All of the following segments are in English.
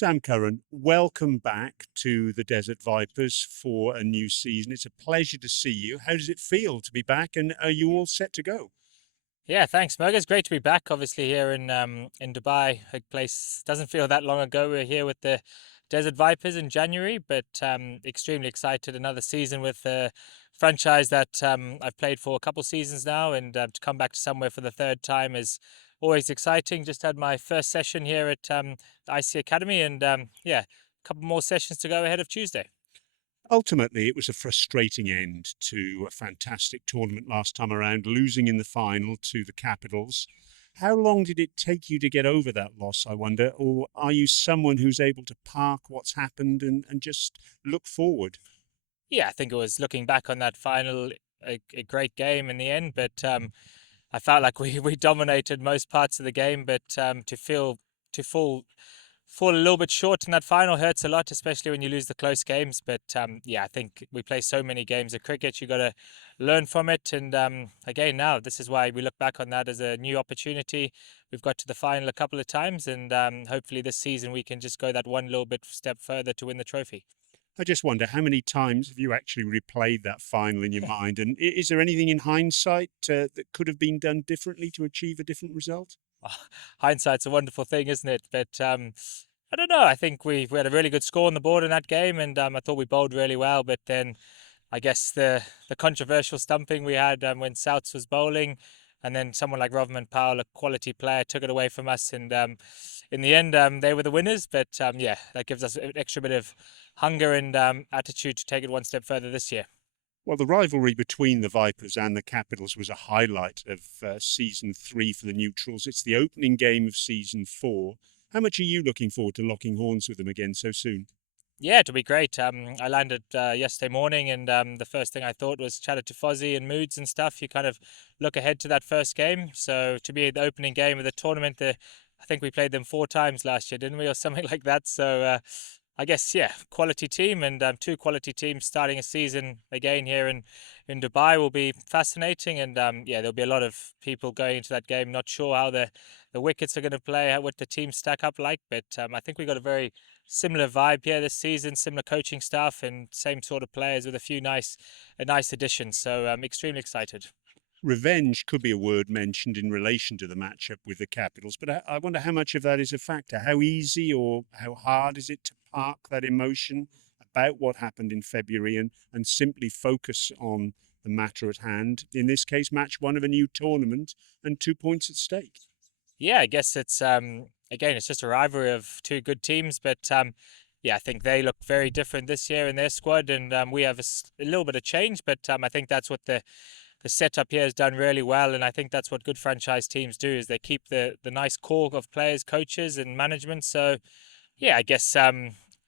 Sam Curran, welcome back to the Desert Vipers for a new season. It's a pleasure to see you. How does it feel to be back, and are you all set to go? Yeah, thanks, Murg. It's great to be back. Obviously, here in Dubai, a place doesn't feel that long ago. We're here with the Desert Vipers in January, but extremely excited. Another season with the franchise that I've played for a couple seasons now, and to come back to somewhere for the third time is always exciting. Just had my first session here at the IC Academy, and yeah, a couple more sessions to go ahead of Tuesday. Ultimately, it was a frustrating end to a fantastic tournament last time around, losing in the final to the Capitals. How long did it take you to get over that loss, I wonder? Or are you someone who's able to park what's happened and just look forward? Yeah, I think it was looking back on that final, a great game in the end, but I felt like we dominated most parts of the game, but to fall a little bit short in that final hurts a lot, especially when you lose the close games. But yeah, I think we play so many games of cricket, you got to learn from it. And again, now this is why we look back on that as a new opportunity. We've got to the final a couple of times, and hopefully this season we can just go that one little bit step further to win the trophy. I just wonder how many times have you actually replayed that final in your mind? And is there anything in hindsight that could have been done differently to achieve a different result? Hindsight's a wonderful thing, isn't it? But I don't know. I think we had a really good score on the board in that game, and I thought we bowled really well. But then I guess the controversial stumping we had when Souths was bowling, and then someone like Rovman Powell, a quality player, took it away from us, and in the end they were the winners. But yeah, that gives us an extra bit of hunger and attitude to take it one step further this year. Well, the rivalry between the Vipers and the Capitals was a highlight of season three for the neutrals. It's the opening game of season four. How much are you looking forward to locking horns with them again so soon? Yeah, it'll be great. I landed yesterday morning, and the first thing I thought was chatted to Fozzie and Moods and stuff. You kind of look ahead to that first game. So to be the opening game of the tournament, I think we played them 4 times last year, didn't we, or something like that? So I guess yeah, quality team and two quality teams starting a season again here in Dubai will be fascinating. And yeah, there'll be a lot of people going into that game not sure how the wickets are going to play, what the teams stack up like. But I think we got a very similar vibe here this season, similar coaching staff and same sort of players with a nice addition. So I'm extremely excited. Revenge could be a word mentioned in relation to the matchup with the Capitals, but I wonder how much of that is a factor. How easy or how hard is it to park that emotion about what happened in February and simply focus on the matter at hand? In this case, match one of a new tournament and 2 points at stake. Yeah, I guess it's again it's just a rivalry of two good teams, but yeah, I think they look very different this year in their squad, and we have a little bit of change, but I think that's what the setup here has done really well, and I think that's what good franchise teams do is they keep the nice core of players, coaches, and management. So yeah, I guess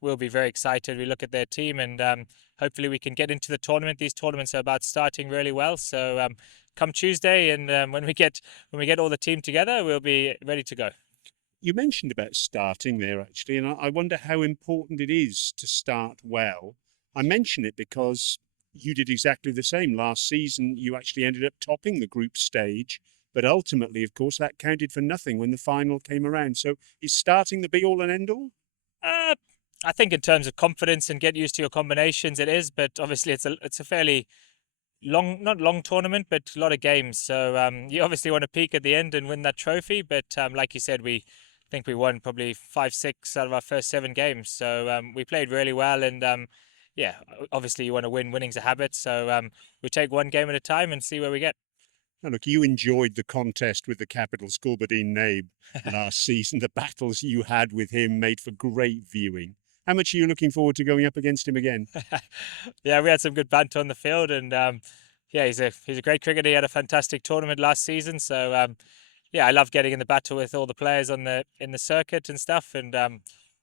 we'll be very excited. We look at their team, and hopefully we can get into the tournament. These tournaments are about starting really well, so come Tuesday, and when we get all the team together, we'll be ready to go. You mentioned about starting there actually, and I wonder how important it is to start well. I mention it because you did exactly the same last season. You actually ended up topping the group stage, but ultimately, of course, that counted for nothing when the final came around. So is starting the be all and end all? Uh, I think in terms of confidence and get used to your combinations, it is, but obviously it's a fairly long, not long tournament, but a lot of games. So you obviously want to peak at the end and win that trophy. But like you said, we think we won probably 5, 6 out of our first 7 games. So we played really well, and yeah, obviously you want to win. Winning's a habit. So we take one game at a time and see where we get. Now, look, you enjoyed the contest with the Capitals, Gulbadine Nabe, last season. The battles you had with him made for great viewing. How much are you looking forward to going up against him again? Yeah, we had some good banter on the field, and yeah, he's a great cricketer. He had a fantastic tournament last season. So yeah, I love getting in the battle with all the players on the in the circuit and stuff, and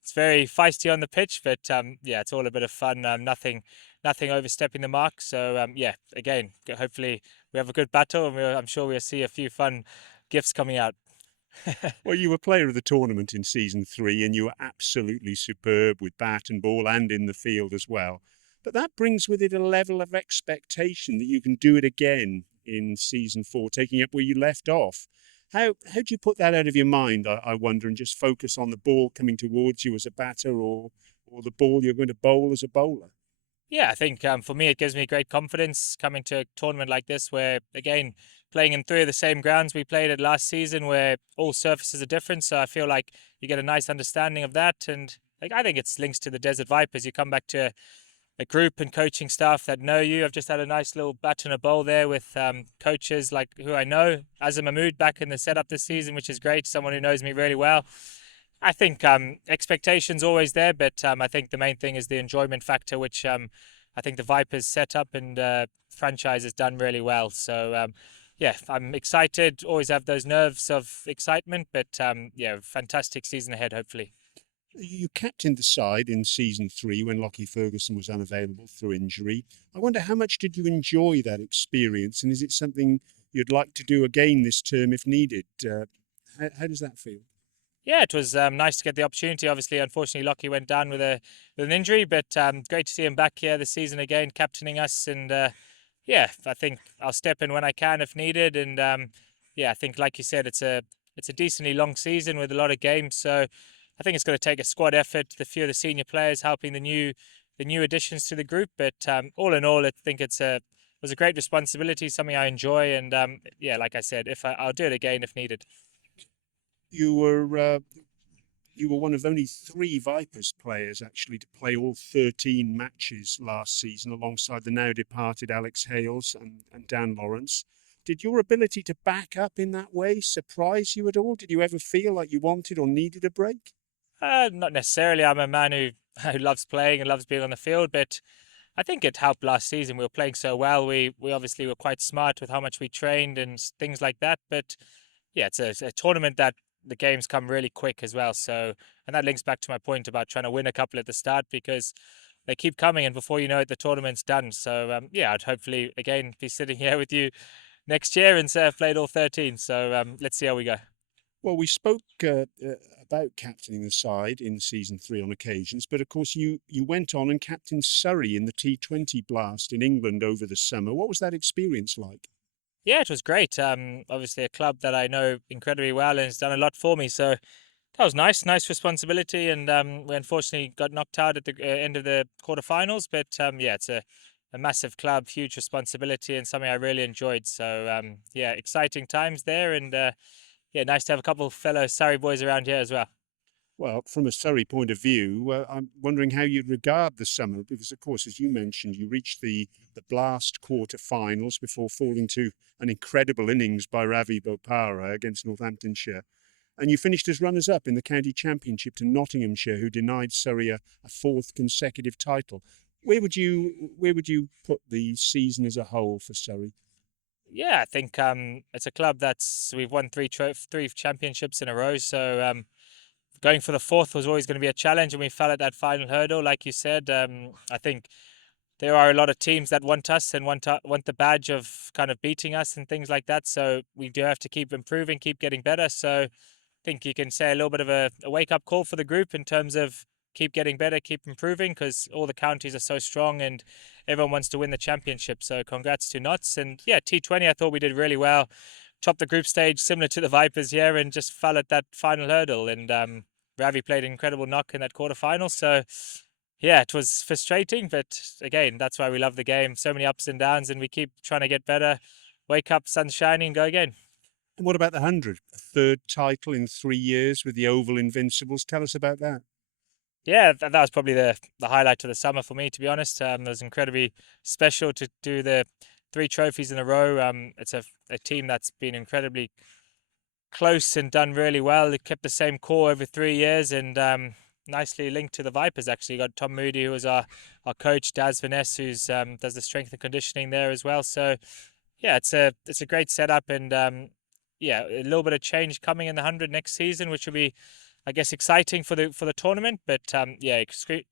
it's very feisty on the pitch. But yeah, it's all a bit of fun. Nothing overstepping the mark. So yeah, again, hopefully we have a good battle, and I'm sure we'll see a few fun gifts coming out. Well, you were player of the tournament in season three, and you were absolutely superb with bat and ball and in the field as well. But that brings with it a level of expectation that you can do it again in season four, taking up where you left off. How do you put that out of your mind? I wonder, and just focus on the ball coming towards you as a batter, or the ball you're going to bowl as a bowler. Yeah, I think for me it gives me great confidence coming to a tournament like this, where again playing in three of the same grounds we played at last season, where all surfaces are different. So I feel like you get a nice understanding of that, and like I think it's links to the Desert Vipers. You come back to a group and coaching staff that know you. I've just had a nice little bat and a bowl there with coaches like who I know, Azam Mahmood back in the setup this season, which is great. Someone who knows me really well. I think expectations always there, but I think the main thing is the enjoyment factor, which I think the Vipers set up and franchise has done really well. So yeah, I'm excited. Always have those nerves of excitement, but yeah, fantastic season ahead. Hopefully. You captained the side in season 3 when Lockie Ferguson was unavailable through injury. I wonder how much did you enjoy that experience, and is it something you'd like to do again this term if needed? How does that feel? Yeah, it was nice to get the opportunity. Obviously, unfortunately, Lockie went down with an injury, but great to see him back here this season again, captaining us. And yeah, I think I'll step in when I can if needed. And yeah, I think like you said, it's a decently long season with a lot of games. So I think it's going to take a squad effort. The few of the senior players helping the new additions to the group. But all in all, I think it was a great responsibility, something I enjoy. And yeah, like I said, if I'll do it again if needed. You were uh, you were one of only 3 Vipers players actually to play all 13 matches last season, alongside the now departed Alex Hales and Dan Lawrence. Did your ability to back up in that way surprise you at all? Did you ever feel like you wanted or needed a break? Not necessarily. I'm a man who who loves playing and loves being on the field, but I think it helped last season. We were playing so well. We obviously were quite smart with how much we trained and things like that. But yeah, it's a tournament that the games come really quick as well. So, and that links back to my point about trying to win a couple at the start because they keep coming, and before you know it, the tournament's done. So yeah, I'd hopefully again be sitting here with you next year and say I've played all 13. So let's see how we go. Well, we spoke about captaining the side in season 3 on occasions, but of course you went on and captained Surrey in the T20 Blast in England over the summer. What was that experience like? Yeah, it was great. Obviously a club that I know incredibly well and has done a lot for me. So that was nice, nice responsibility. And we unfortunately got knocked out at the end of the quarterfinals. But yeah, it's a massive club, huge responsibility, and something I really enjoyed. So yeah, exciting times there, and yeah, nice to have a couple of fellow Surrey boys around here as well. Well, from a Surrey point of view, I'm wondering how you'd regard the summer, because, of course, as you mentioned, you reached the Blast quarter-finals before falling to an incredible innings by Ravi Bopara against Northamptonshire. And you finished as runners-up in the county championship to Nottinghamshire, who denied Surrey a 4th consecutive title. Where would you put the season as a whole for Surrey? Yeah, I think it's a club that's we've won three championships in a row. So going for the fourth was always going to be a challenge, and we fell at that final hurdle, like you said. I think there are a lot of teams that want us and want the badge of kind of beating us and things like that. So we do have to keep improving, keep getting better. So I think you can say a little bit of a wake up call for the group in terms of keep getting better, keep improving, because all the counties are so strong and everyone wants to win the championship. So congrats to Notts. And yeah, T20, I thought we did really well. Topped the group stage similar to the Vipers here and just fell at that final hurdle. And Ravi played an incredible knock in that quarterfinal. So yeah, it was frustrating, but again, that's why we love the game. So many ups and downs, and we keep trying to get better. Wake up, sun's shining, go again. And what about the 100? A third title in 3 years with the Oval Invincibles. Tell us about that. Yeah, that was probably the highlight of the summer for me, to be honest. It was incredibly special to do the 3 trophies in a row. It's a team that's been incredibly close and done really well. It kept the same core over 3 years and nicely linked to the Vipers, actually. You got Tom Moody, who was our coach, Daz Vaness, who's does the strength and conditioning there as well. So, yeah, it's a great setup and yeah, a little bit of change coming in the 100 next season, which will be, I guess, exciting for the tournament. But yeah,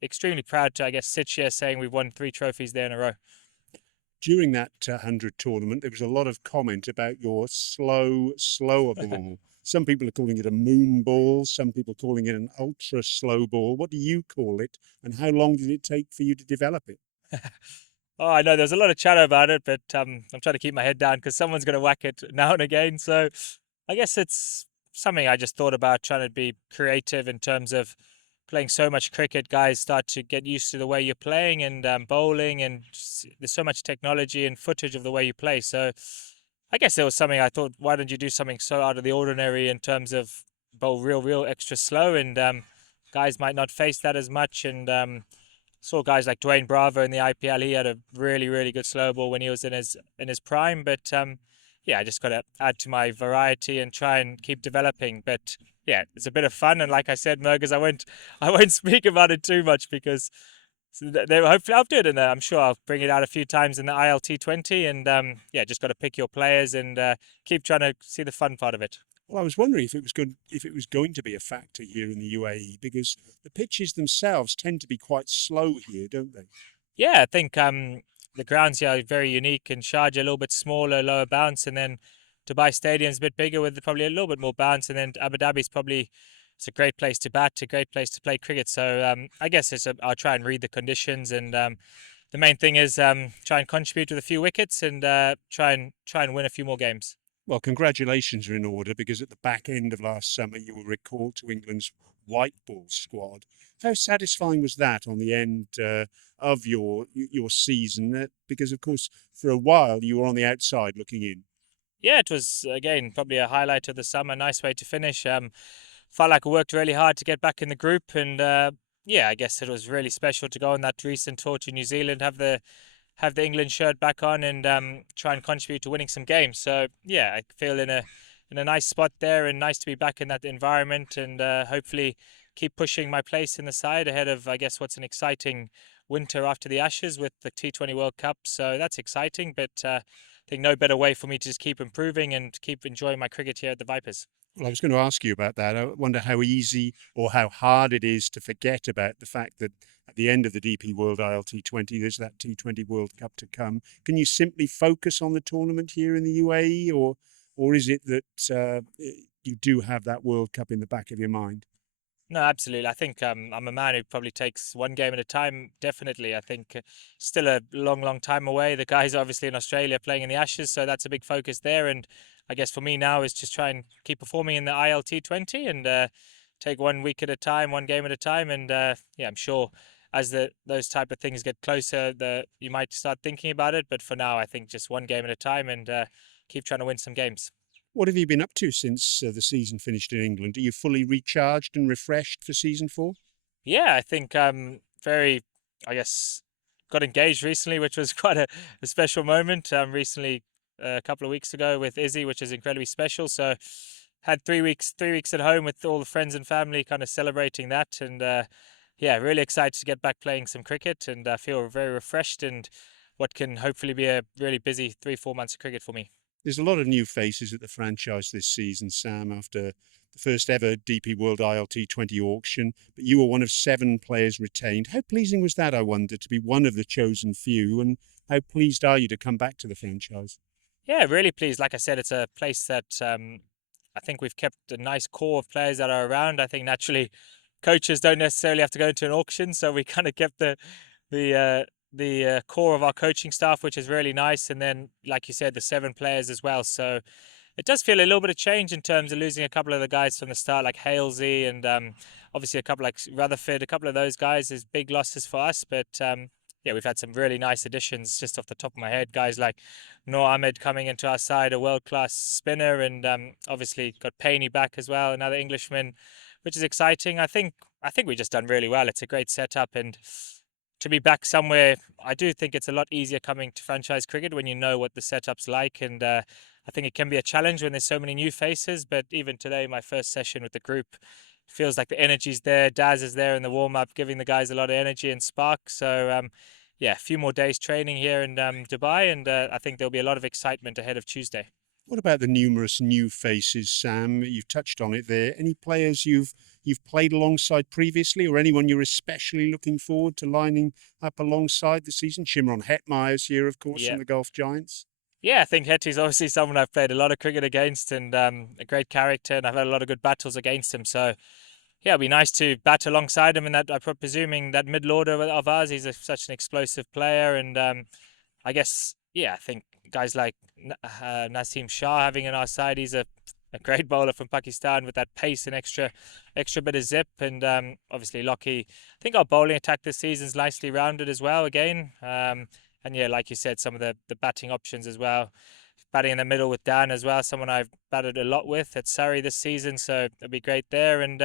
extremely proud to, I guess, sit here saying we've won 3 trophies there in a row. During that 100 tournament, there was a lot of comment about your slower ball. Some people are calling it a moon ball, some people calling it an ultra slow ball. What do you call it, and how long did it take for you to develop it? Oh, I know there's a lot of chatter about it, but I'm trying to keep my head down because someone's going to whack it now and again. So I guess it's something I just thought about, trying to be creative in terms of playing so much cricket. Guys start to get used to the way you're playing, and bowling, and there's so much technology and footage of the way you play. So I guess it was something I thought, why don't you do something so out of the ordinary in terms of bowl real extra slow, and guys might not face that as much. And saw guys like Dwayne Bravo in the IPL. He had a really good slow ball when he was in his prime. But yeah, I just got to add to my variety and try and keep developing. But yeah, it's a bit of fun. And like I said, Mergers, I won't speak about it too much because they hopefully I'll do it, and I'm sure I'll bring it out a few times in the ILT20. And yeah, just got to pick your players and keep trying to see the fun part of it. Well, I was wondering if it was going to be a factor here in the UAE because the pitches themselves tend to be quite slow here, don't they? Yeah, I think the grounds here are very unique. In Sharjah, a little bit smaller, lower bounce, and then Dubai Stadium's a bit bigger with probably a little bit more bounce, and then Abu Dhabi's probably it's a great place to bat, a great place to play cricket. So I guess I'll try and read the conditions, and the main thing is try and contribute with a few wickets and try and win a few more games. Well, congratulations are in order because at the back end of last summer you were recalled to England's white ball squad. How satisfying was that on the end of your season? Because of course, for a while you were on the outside looking in. Yeah, it was again probably a highlight of the summer. Nice way to finish. Felt like I worked really hard to get back in the group, and yeah, I guess it was really special to go on that recent tour to New Zealand, have the England shirt back on, and try and contribute to winning some games. So yeah, I feel in a nice spot there, and nice to be back in that environment, and hopefully keep pushing my place in the side ahead of, I guess, what's an exciting winter after the Ashes with the T20 World Cup. So that's exciting, but I think no better way for me to just keep improving and keep enjoying my cricket here at the Vipers. Well, I was going to ask you about that. I wonder how easy or how hard it is to forget about the fact that at the end of the DP World ILT20, there's that T20 World Cup to come. Can you simply focus on the tournament here in the UAE, or is it that you do have that World Cup in the back of your mind? No, absolutely. I think I'm a man who probably takes one game at a time. Definitely. I think still a long time away. The guys are obviously in Australia playing in the Ashes, so that's a big focus there. And I guess for me now is just try and keep performing in the ILT20 and take one week at a time, one game at a time. And yeah, I'm sure as those type of things get closer, you might start thinking about it. But for now, I think just one game at a time and keep trying to win some games. What have you been up to since the season finished in England? Are you fully recharged and refreshed for season 4? Yeah, I think very, I guess, got engaged recently, which was quite a special moment. Recently, a couple of weeks ago with Izzy, which is incredibly special. So, had 3 weeks at home with all the friends and family, kind of celebrating that, and yeah, really excited to get back playing some cricket, and feel very refreshed, and what can hopefully be a really busy 3-4 months of cricket for me. There's a lot of new faces at the franchise this season, Sam, after the first ever DP World ILT20 auction, but you were one of 7 players retained. How pleasing was that, I wonder, to be one of the chosen few, and how pleased are you to come back to the franchise? Yeah, really pleased. Like I said, it's a place that I think we've kept a nice core of players that are around. I think naturally coaches don't necessarily have to go into an auction, so we kind of kept the core of our coaching staff, which is really nice. And then, like you said, the 7 players as well. So it does feel a little bit of change in terms of losing a couple of the guys from the start, like Halesey, and obviously a couple like Rutherford. A couple of those guys is big losses for us, but yeah, we've had some really nice additions just off the top of my head. Guys like Noor Ahmed coming into our side, a world-class spinner, and obviously got Payne back as well, another Englishman, which is exciting. I think we've just done really well. It's a great setup, and to be back somewhere, I do think it's a lot easier coming to franchise cricket when you know what the setup's like, and I think it can be a challenge when there's so many new faces. But even today, my first session with the group, feels like the energy's there. Daz is there in the warm up, giving the guys a lot of energy and spark. So yeah, a few more days training here in Dubai, and I think there'll be a lot of excitement ahead of Tuesday. What about the numerous new faces, Sam? You've touched on it there. Any players you've played alongside previously, or anyone you're especially looking forward to lining up alongside this season? Shimron Hetmeyer's here, of course, Yeah. from the Gulf Giants. Yeah, I think Hetty's obviously someone I've played a lot of cricket against, and a great character, and I've had a lot of good battles against him. So yeah, it'd be nice to bat alongside him in that. I'm presuming that middle order of ours. He's such an explosive player, and I guess yeah, I think guys like Naseem Shah having on our side. He's a a great bowler from Pakistan with that pace and extra bit of zip. And obviously Lockie, I think our bowling attack this season is nicely rounded as well again. And yeah, like you said, some of the batting options as well. Batting in the middle with Dan as well, someone I've batted a lot with at Surrey this season, so it'll be great there. And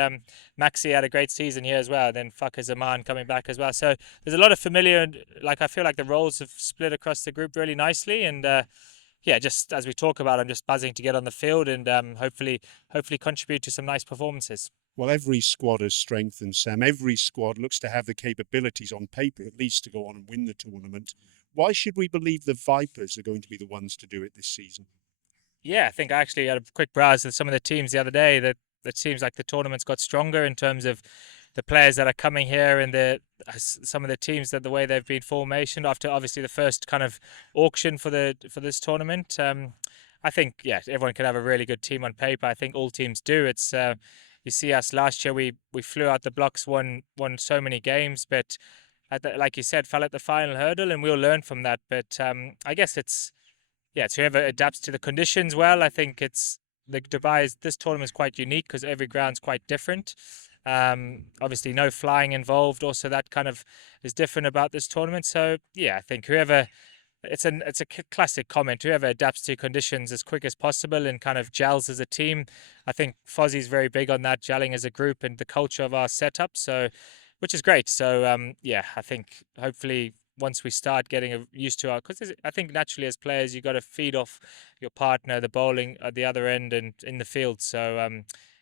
Maxi had a great season here as well. Then Fakir Zaman coming back as well. So there's a lot of familiar, like I feel like the roles have split across the group really nicely. And yeah, just as we talk about, I'm just buzzing to get on the field and hopefully contribute to some nice performances. Well, every squad has strengthened, Sam. Every squad looks to have the capabilities on paper, at least, to go on and win the tournament. Why should we believe the Vipers are going to be the ones to do it this season? Yeah, I think I actually had a quick browse of some of the teams the other day. That it seems like the tournament's got stronger in terms of the players that are coming here and some of the teams that the way they've been formation after obviously the first kind of auction for this tournament. I think yeah, everyone can have a really good team on paper. I think all teams do. It's you see us last year we flew out the blocks, won so many games, but like you said, fell at the final hurdle, and we'll learn from that. But I guess it's whoever adapts to the conditions well. I think it's the Dubai is this tournament is quite unique because every ground's quite different. Obviously, no flying involved. Also, that kind of is different about this tournament. So yeah, I think whoever it's a classic comment. Whoever adapts to conditions as quick as possible and kind of gels as a team. I think Fozzie's very big on that gelling as a group and the culture of our setup. So, which is great. So yeah, I think hopefully once we start getting used to our, because I think naturally as players you got to feed off your partner, the bowling at the other end and in the field. So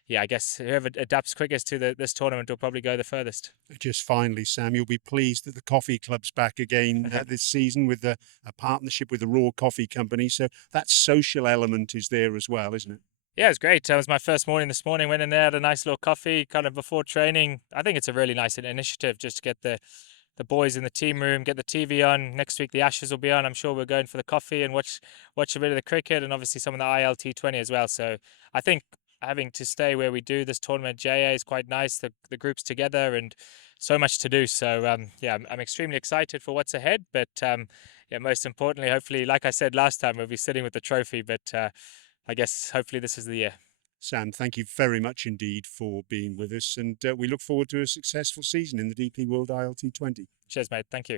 yeah, I guess whoever adapts quickest to this tournament will probably go the furthest. Just finally, Sam, you'll be pleased that the coffee club's back again this season with a partnership with the Raw Coffee Company. So that social element is there as well, isn't it? Yeah, it's great. It was my first morning this morning. Went in there, had a nice little coffee, kind of before training. I think it's a really nice initiative just to get the boys in the team room, get the TV on. Next week the Ashes will be on. I'm sure we're going for the coffee and watch a bit of the cricket and obviously some of the ILT20 as well. So I think having to stay where we do this tournament JA is quite nice. The group's together and so much to do. So yeah, I'm extremely excited for what's ahead. But yeah, most importantly, hopefully, like I said last time, we'll be sitting with the trophy. But I guess hopefully this is the year. Sam, thank you very much indeed for being with us, and we look forward to a successful season in the DP World ILT20. Cheers, mate. Thank you.